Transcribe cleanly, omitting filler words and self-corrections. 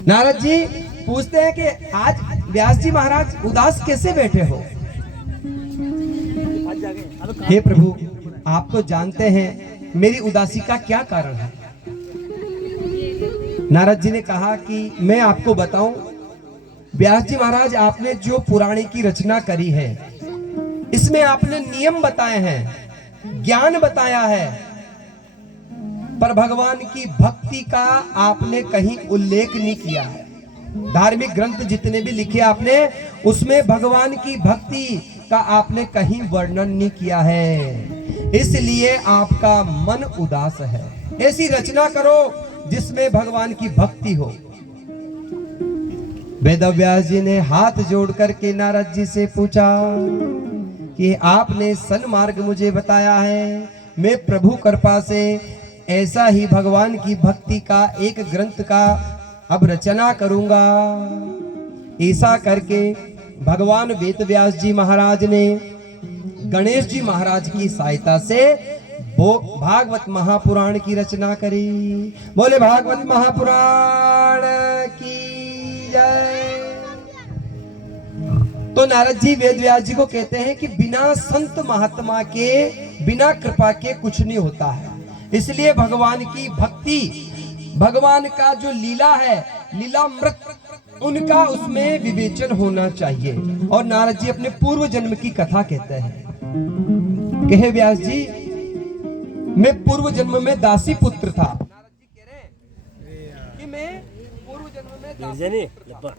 नारद जी पूछते हैं कि आज व्यास जी महाराज उदास कैसे बैठे हो। हे प्रभु, आप तो जानते हैं मेरी उदासी का क्या कारण है। नारद जी ने कहा कि मैं आपको बताऊं, व्यास जी महाराज आपने जो पुराणे की रचना करी है, इसमें आपने नियम बताए हैं, ज्ञान बताया है, पर भगवान की भक्ति का आपने कहीं उल्लेख नहीं किया है। धार्मिक ग्रंथ जितने भी लिखे आपने, उसमें भगवान की भक्ति का आपने कहीं वर्णन नहीं किया है, इसलिए आपका मन उदास है। ऐसी रचना करो जिसमें भगवान की भक्ति हो। वेदव्यास जी ने हाथ जोड़ करके नारद जी से पूछा कि आपने सन्मार्ग मुझे बताया है, मैं प्रभु कृपा से ऐसा ही भगवान की भक्ति का एक ग्रंथ का अब रचना करूंगा। ऐसा करके भगवान वेदव्यास जी महाराज ने गणेश जी महाराज की सहायता से वो भागवत महापुराण की रचना करी। बोले भागवत महापुराण की जय। तो नारद जी वेदव्यास जी को कहते हैं कि बिना संत महात्मा के, बिना कृपा के कुछ नहीं होता है। इसलिए भगवान की भक्ति, भगवान का जो लीला है, लीलामृत, उनका उसमें विवेचन होना चाहिए। और नारद जी अपने पूर्व जन्म की कथा कहते हैं। कहे व्यास जी, मैं पूर्व जन्म में दासी पुत्र था। नारद जी कह रहे हैं कि मैं पूर्व जन्म में दासी पुत्र था।